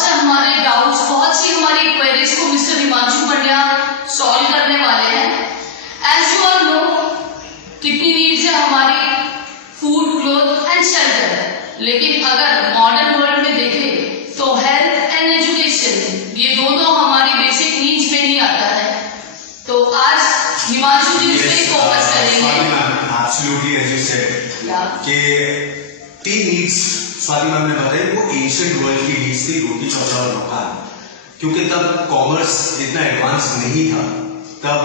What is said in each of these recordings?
बहुत से हमारे डाउट्स, बहुत सी हमारी क्वेरीज को मिस्टर हिमांशु पंड्या सॉल्व करने वाले हैं। एज यू ऑल नो, कितनी नीड्स है हमारी, फूड, क्लोथ एंड शेल्टर। लेकिन अगर मॉडर्न वर्ल्ड में देखें तो हेल्थ एंड एजुकेशन, ये दोनों हमारी बेसिक नीड्स में नहीं आता है। तो आज हिमांशु जी इस पे फोकस करेंगे। Absolutely, as you said, कि 3 needs स्वाति मैम ने बताई, वो एंशिएंट वर्ल्ड की नीड्स थी, रोटी कपड़ा और मकान। क्योंकि तब कॉमर्स इतना एडवांस नहीं था, तब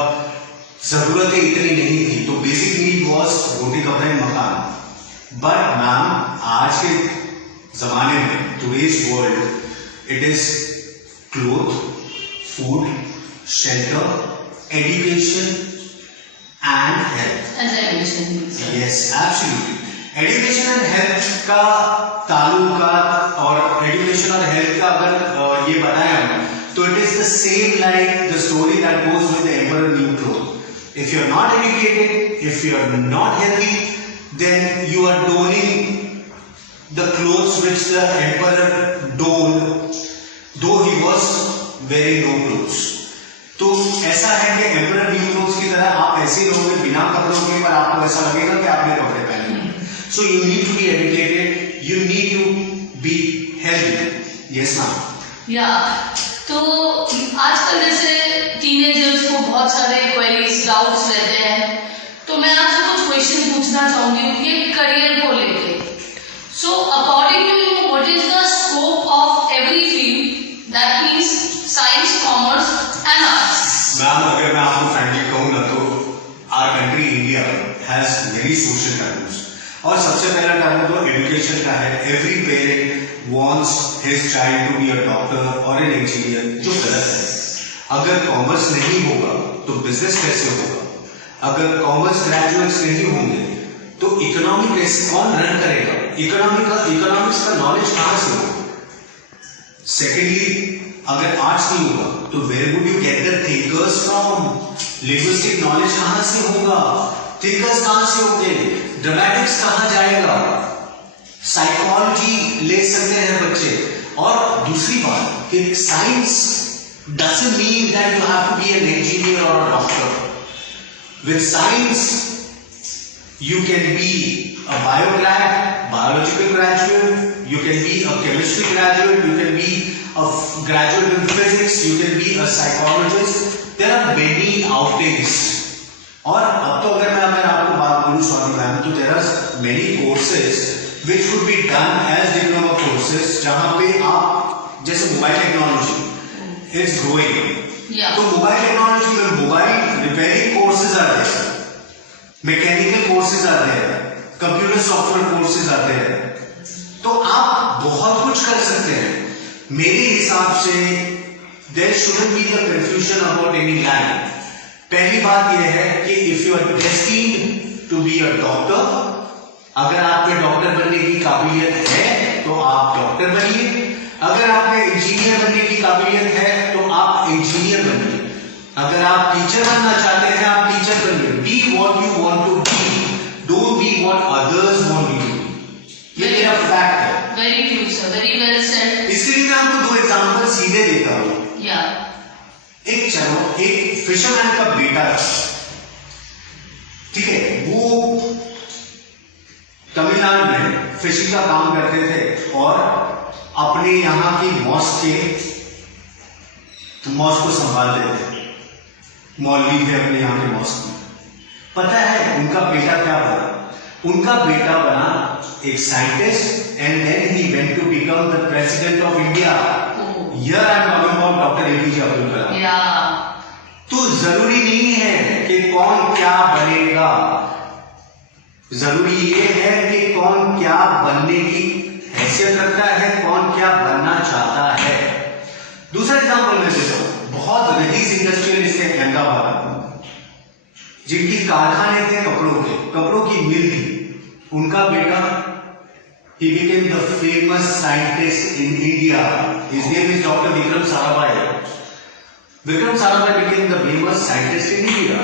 जरूरतें इतनी नहीं थी, तो बेसिक नीड वाज रोटी कपड़ा एंड मकान। बट मैम आज के जमाने में, today's world, it is cloth, food, shelter, education and health. As I mentioned. Yes, absolutely. Education and health का ताल्लुकात, और education और health का अगर ये बताएं हम, तो it is the same like the story that goes with the emperor new clothes. If you are not educated, if you are not healthy, then you are donning the clothes which the emperor donned, though he was wearing no clothes. तो ऐसा है कि emperor new clothes की तरह आप ऐसे लोगे बिना कपड़ों के, पर आपको ऐसा लगेगा कि आपने कपड़े पहने। So you need to be educated, you need to be healthy. Yes ma'am. या तो आजकल जैसे टीनेजर्स को बहुत सारे क्वेरीज, डाउट्स रहते हैं, तो मैं आपसे कुछ क्वेश्चन पूछना चाहूंगी उनके करियर को लेके। So according to you, what is the scope of every field, that means science, commerce and arts? Ma'am अगर मैं आपको फ्रेंकली कहूँ ना, तो our country India has very social taboos, और सबसे पहला टैबू तो एजुकेशन का है। Every parent wants his child to be a doctor और एन इंजीनियर, जो गलत है। अगर कॉमर्स नहीं होगा तो बिजनेस कैसे होगा? अगर कॉमर्स ग्रेजुएट्स नहीं होंगे तो इकोनॉमी कैसे, कौन रन करेगा? इकोनॉमिक्स का नॉलेज कहां से होगा? सेकेंडली, अगर आर्ट्स नहीं होगा तो where would you get the thinkers from? Linguistic knowledge कहां से होगा? थिंकर्स कहां से होंगे? ड्रामेटिक्स कहां जाएगा? साइकोलॉजी ले सकते हैं बच्चे। और दूसरी बात कि science doesn't mean that you have to be an engineer और a doctor. With science you can be a biological graduate, you can be a chemistry graduate, you can be a graduate in physics, you can be a psychologist. There are many outings. और अब तो अगर आपको बात करूं Swati ma'am, तो there are many courses which could be done as diploma courses, जहां पे आप, जैसे मोबाइल टेक्नोलॉजी is growing, तो मोबाइल टेक्नोलॉजी में मोबाइल रिपेयरिंग कोर्सेज आते हैं, मैकेनिकल कोर्सेज आते हैं, कंप्यूटर सॉफ्टवेयर कोर्सेज आते हैं, तो आप बहुत कुछ कर सकते हैं। मेरे हिसाब से there shouldn't be the confusion about any line. पहली बात यह है कि if you are destined to be a doctor, अगर आप में डॉक्टर बनने की काबिलियत है तो आप डॉक्टर बनिए। अगर आप में इंजीनियर बनने की काबिलियत है तो आप इंजीनियर बनिए। अगर आप टीचर बनना चाहते हैं, आप टीचर बनिए। Be what you want to be, don't be what others want you to be. ये मेरा फैक्ट है। Very true sir, very well said. इसलिए मैं आपको 2 एग्जांपल सीधे देता हूं। एक फिशरमैन का बेटा है, ठीक है, वो तमिलनाडु में फिशिंग का काम करते थे और अपने यहाँ की मॉस्क को संभालते थे। मौलवी थे अपने यहाँ के मॉस्क में। पता है उनका बेटा क्या बना? उनका बेटा बना एक scientist, and then he went to become the president of India. Here I am talking about doctor APJ Abdul Kalam. तो जरूरी नहीं है कि कौन क्या बनेगा, जरूरी ये है कि कौन क्या बनने की हैसियत रखता है, कौन क्या बनना चाहता है। दूसरा एग्जाम्पल मैं देता हूं, बहुत रईस इंडस्ट्रियलिस्ट है अहमदाबाद, जिनकी कारखाने थे कपड़ों की मिल थी। उनका बेटा, he became the famous scientist in India. His name is Dr. Vikram Sarabhai. Vikram Sarabhai became the famous scientist in India.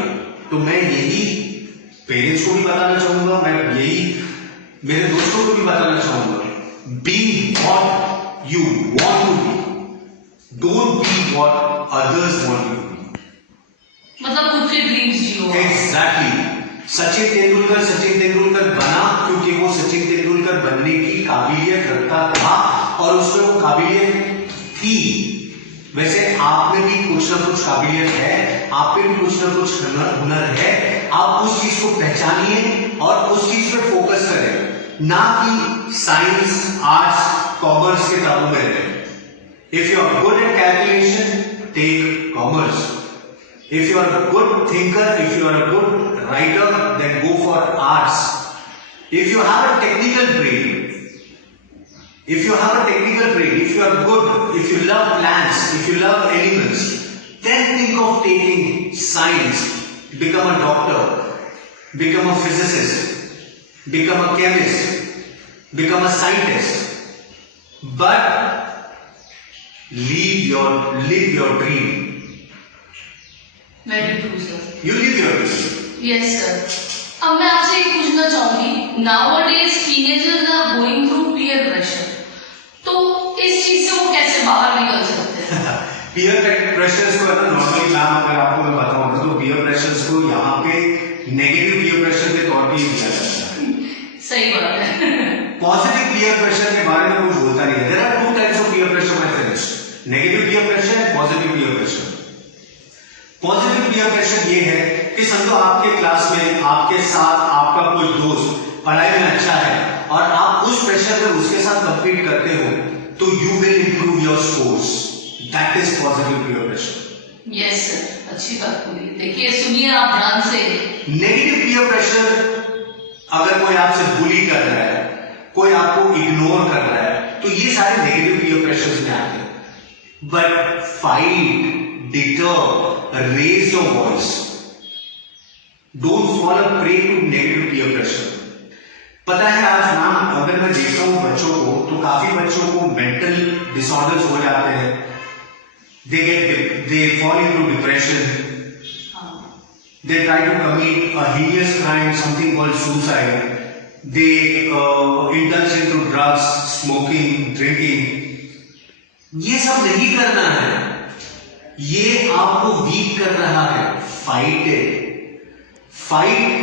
तो मैं यही पेरेंट्स को भी बताना चाहूंगा, मैं यही मेरे दोस्तों को भी बताना चाहूंगा, be what you want to be. Don't be what others want you to be. मतलब खुद के ड्रीम्स जियो। Exactly. सचिन तेंदुलकर बना क्योंकि वो सचिन तेंदुलकर बनने की काबिलियत रखता था और उसमें वो काबिलियत थी। वैसे आप में भी कुछ ना कुछ काबिलियत है, आप में भी कुछ ना कुछ हुनर है। आप उस चीज को पहचानिए और उस चीज पे फोकस करें, ना कि साइंस, आर्ट्स, कॉमर्स के काबू में रहे। If you are good at calculation, take commerce. If you are a good thinker, if you are a good writer, then go for arts. If you have a technical brain, if you are good, if you love plants, if you love animals, then think of taking science. Become a doctor, become a physicist, become a chemist, become a scientist. But live your dream. Very true, sir. You live your dream. Yes, sir. अब मैं आपसे एक पूछना चाहूंगी, nowadays teenagers are going through peer pressure. तो इस चीज से वो कैसे बाहर निकल सकते हैं? पीयर प्रेशर्स को नॉर्मली मैम अगर आपको मैं बताऊं तो पीयर प्रेशर्स को यहाँ पे नेगेटिव पीयर प्रेशर के तौर पे लिया जाता है। सही बात है। पॉजिटिव पीयर प्रेशर के बारे में कुछ बोलता नहीं है। There are two types of peer pressure my friends, negative peer pressure and positive peer pressure. Positive peer pressure ये है कि समझो आपके क्लास में आपके साथ आपका कोई दोस्त पढ़ाई में अच्छा है और आप उस प्रेशर में उसके साथ कंपीट करते हो तो you will improve your scores. That is positive peer pressure. Yes sir, अच्छी बात बोली। देखिए सुनिए आप ध्यान से। नेगेटिव पीयर प्रेशर, अगर कोई आपसे बुली कर रहा है, कोई आपको इग्नोर कर रहा है, तो ये सारे नेगेटिव पीयर प्रेशर्स में आते हैं। But fight, deter, raise your voice, don't fall a prey to negative peer pressure. पता है आज मैम अगर मैं देखता हूं बच्चों को तो काफी बच्चों को मेंटल डिसऑर्डर्स हो जाते हैं। they fall into depression, they try to commit a heinous crime, something called suicide, they indulge into drugs, smoking, drinking। ये सब नहीं करना है, ये आपको वीक कर रहा है। Fight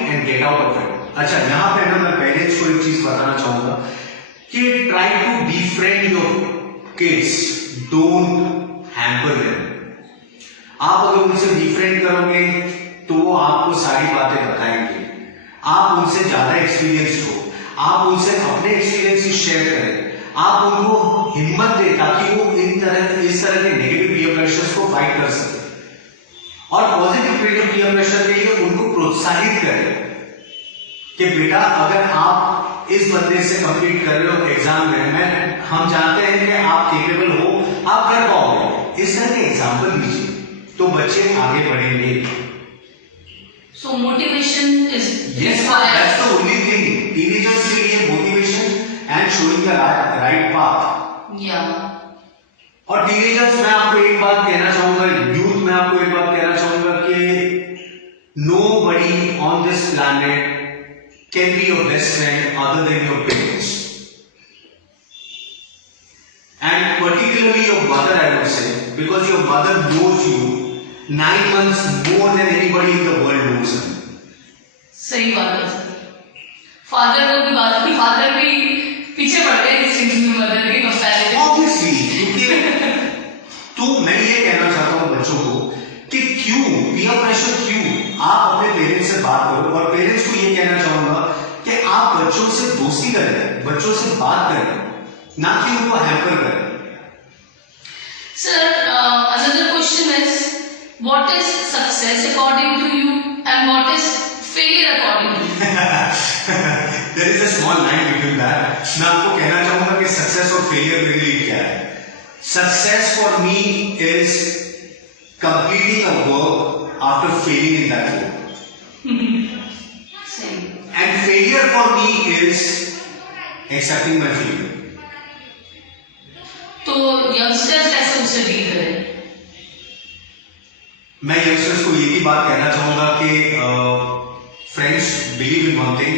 and get out of it. अच्छा यहां पे ना मैं पेरेंट्स को एक चीज बताना चाहूंगा कि try to befriend your kids, don't hamper them. आप अगर उनसे befriend करोगे तो वो आपको सारी बातें बताएंगे, आप उनसे ज्यादा एक्सपीरियंस हो, आप उनसे अपने एक्सपीरियंस शेयर करें, आप उनको हिम्मत दें ताकि वो इस तरह के नेगेटिव पीयर प्रेशर्स को फाइट कर सके और पॉजिटिव पीयर प्रेशर के लिए उनको प्रोत्साहित करें कि बेटा अगर आप इस बंदे से कंप्लीट कर रहे हो एग्जाम में, हम जानते हैं कि आप केपेबल हो, आप कर पाओगे। इस तरह के एग्जाम्पल लीजिए तो बच्चे आगे बढ़ेंगे। So motivation is yes, that's the only thing. Teenagers के लिए motivation and showing the right path. Yeah. और टीनेजर्स में आपको एक बात कहना चाहूंगा, यूथ में आपको एक बात कहना चाहूंगा कि nobody on this planet can be your best friend other than your parents, and particularly your mother, I would say, because your mother knows you 9 months more than anybody in the world knows you. सही बात है sir. Father को भी बात की, father भी पीछे पड़ गए इस चीज में मदर के कंपैरिजन। Obviously, क्योंकि तो मैं ये कहना चाहता हूँ बच्चों को कि क्यों पीयर प्रेशर, क्यों आप अपने पेरेंट्स से बात करो। और पेरेंट्स को ये कहना चाहूंगा कि आप बच्चों से दोस्ती करें, बच्चों से बात करें, ना कि उनको हैम्पर करें। Sir, another question is, what is success according to you and what is failure according to you? There is a small line between that. मैं आपको कहना चाहूंगा कि सक्सेस और फेलियर मेरे लिए क्या है। Success for me is completing a work after failing in that work. Same. And failure for me is accepting my failure. तो यंगस्टर्स कैसे उससे डील करें? मैं यंगस्टर्स को यही बात कहना चाहूंगा कि friends believe in one thing,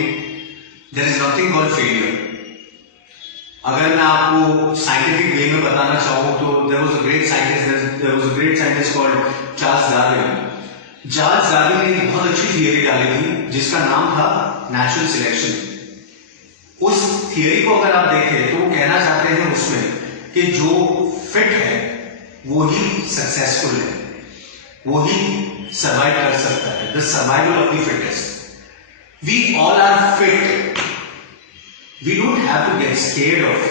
there is nothing called failure. अगर मैं आपको साइंटिफिक वे में बताना चाहूँ तो there was a great scientist called Charles Darwin. Charles Darwin ने एक बहुत अच्छी थियरी डाली थी जिसका नाम था नेचुरल सिलेक्शन। उस थियरी को अगर आप देखें तो वो कहना चाहते हैं उसमें कि जो फिट है वो ही सक्सेसफुल है, वो ही सर्वाइव कर सकता है। The survival of the fittest. We all are fit. We don't have to get scared of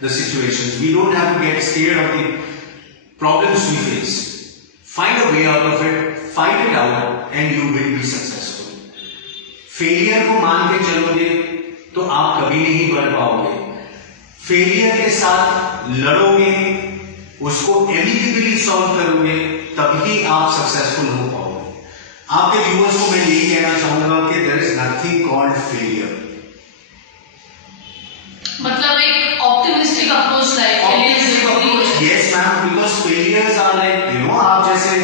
the situations. We don't have to get scared of the problems we face. Find a way out of it, fight it out, and you will be successful. Failure को मान के चलोगे तो आप कभी नहीं बढ़ पाओगे। फेलियर के साथ लड़ोगे, उसको एमिकेबली सॉल्व करोगे, तभी आप सक्सेसफुल हो पाओगे। आपके व्यूअर्स को मैं यही कहना चाहूंगा कि there is nothing called failure. मतलब एक ऑप्टिमिस्टिक अप्रोच लाइफ के लिए जरूरी है। Yes ma'am, because failures are like आप जैसे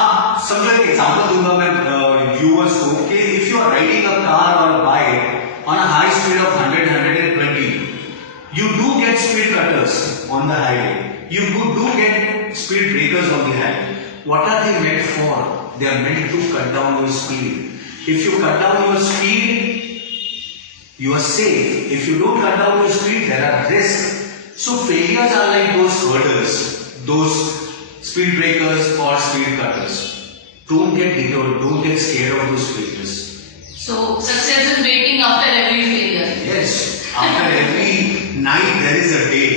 आप समझो एक एग्जांपल दूंगा मैं व्यूअर्स को कि if you are riding a car और bike on a high speed of 100-120, you do get speed cutters on the highway, you do get speed breakers on the highway. What are they meant for? They are meant to cut down your speed. If you cut down your speed, you are safe. If you don't cut down your speed, there are risks. So failures are like those hurdles, those speed breakers or speed cutters. Don't get deterred. Don't get scared of those failures. So success is waiting after every failure. Yes, after every night there is a day.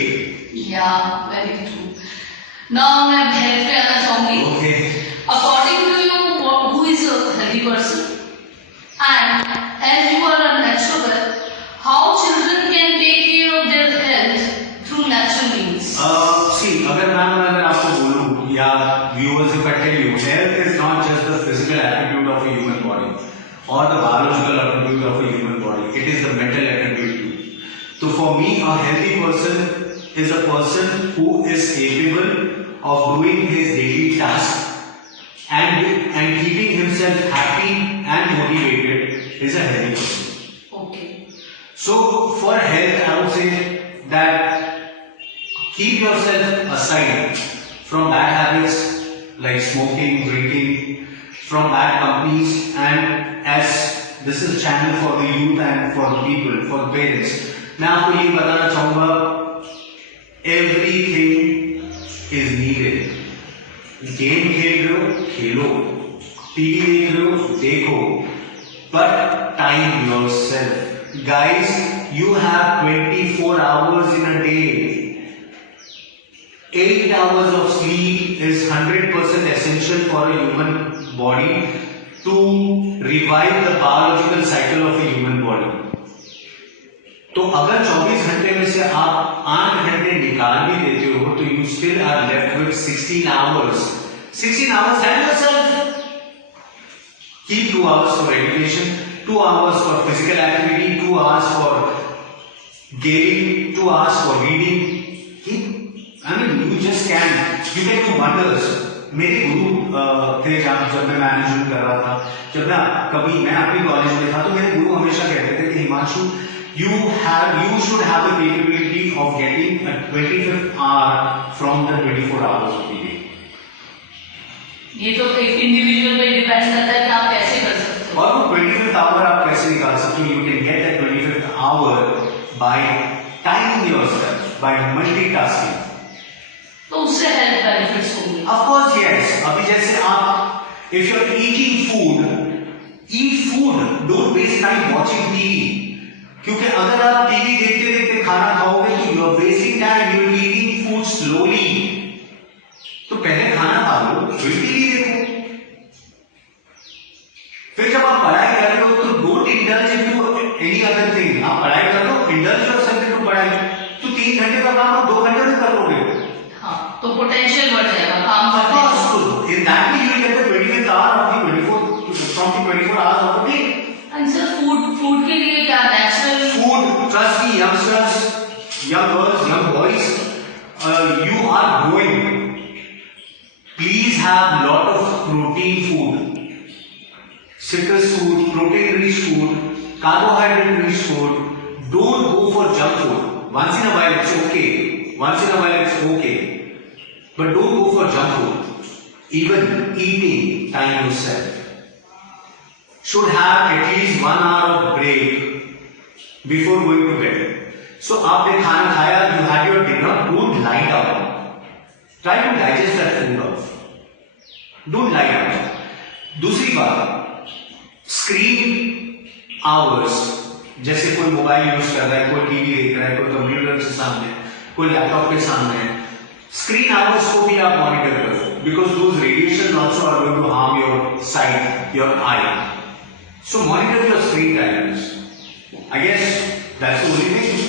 Yeah, very true. Now मैं health पे आना चाहूंगी। Okay. According to you, who is a healthy person? And as you are a naturopath, how children can take care of their health through natural means? See, अगर आपको बोलूं या viewers if I tell you, health is not just the physical attribute of a human body or the biological attribute of a human body. It is the mental attribute too. So for me, a healthy person is a person who is capable of doing his daily tasks and keeping himself happy and motivated is a healthy person. Okay. So for health, I would say that keep yourself aside from bad habits like smoking, drinking, from bad companies, and as this is a channel for the youth and for the people, for the parents, मैं आपको ये बताना चाहूंगा everything is needed. Game खेल रहे हो खेलो, TV देख रहे हो देखो, but time yourself. Guys, you have 24 hours in a day. 8 hours of sleep is 100% essential for a human body to revive the biological cycle of a human body. तो अगर 24 घंटे में से आप 8 घंटे निकाल भी देते हो तो you still are left with 16 hours. 16 hours, help yourself. Keep 2 hours for education, 2 hours for physical activity, 2 hours for gaming, 2 hours for reading. You just can do wonders. मेरे गुरु थे जब मैं मैनेजमेंट कर रहा था, जब मैं अपनी कॉलेज में था तो मेरे गुरु हमेशा कहते थे कि Himanshu, you should have the capability of getting a 25th hour from the 24 hours of the day. ये तो एक इंडिविजुअल पे डिपेंड करता है कि आप कैसे कर सकते हो। और वो 25th hour आप कैसे निकाल सकते हो? You can get that 25th hour by timing yourself, by multitasking. तो उससे हेल्थ बेनिफिट्स होंगे। Of course, yes. अभी जैसे आप, if you are eating food, eat food. Don't waste time watching TV. क्योंकि अगर आप टीवी देखते देखते खाना खाओगे तो you are wasting time, you are eating food slowly. तो पहले खाना खा लो फिर टीवी देखो। फिर जब आप पढ़ाई कर रहे हो तो don't indulge into any other thing. आप पढ़ाई कर लो, इंडल्ज योरसेल्फ इनटू पढ़ाई। तो 3 घंटे का काम आप 2 घंटे में कर लोगे। हाँ, तो पोटेंशियल बढ़ जाएगा काम करने का। In that way you will get the 25th hour of the 24 hours of the day. And sir, food के लिए क्या natural Food, trust me, youngsters, young girls, young boys, you are growing. Please have lot of protein food, citrus food, protein rich food, carbohydrate rich food. Don't go for junk food. Once in a while it's okay. Once in a while it's okay. But don't go for junk food. Even eating time yourself. Should have at least 1 hour of break before going to bed. So आपने खाना खाया, you had your dinner, don't lie down. Try to digest that food off. Don't lie down. दूसरी बात, screen hours, जैसे कोई mobile use कर रहा है, कोई टीवी देख रहा है, कोई कंप्यूटर के सामने, कोई लैपटॉप के सामने, स्क्रीन आवर्स को भी आप मॉनिटर करो, because those radiation also are going to harm your sight, your eye. So monitor your screen times. I guess that's the only thing.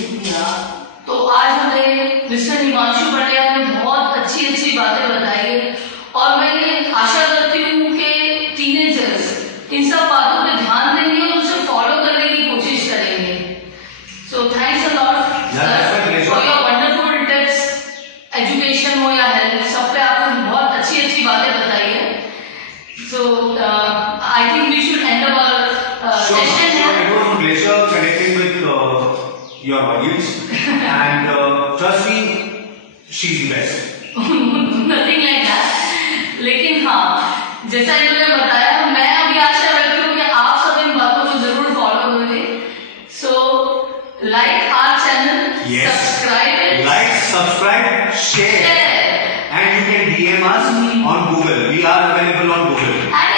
तो आज हमें मिस्टर हिमांशु पंड्या ने बहुत अच्छी अच्छी बातें बताई है और मैं ये आशा करती हूँ कि टीनेजर्स इन सब बातों पे ध्यान देंगे और उसे फॉलो करने की कोशिश करेंगे. So thanks a lot for your wonderful tips. Education हो या हेल्थ, सब पे आपने बहुत अच्छी अच्छी बातें बताई है. So I think we should end our session here. It was a pleasure connecting with your audience, and trust me, she's the best. Nothing like that. लेकिन हाँ, जैसा इन्होंने बताया, मैं अभी आशा रखती हूँ कि आप सब इन बातों को जरूर फॉलो करोगे. So like our channel, Yes. subscribe it, Like, subscribe, share, and you can DM us on Google. We are available on Google. and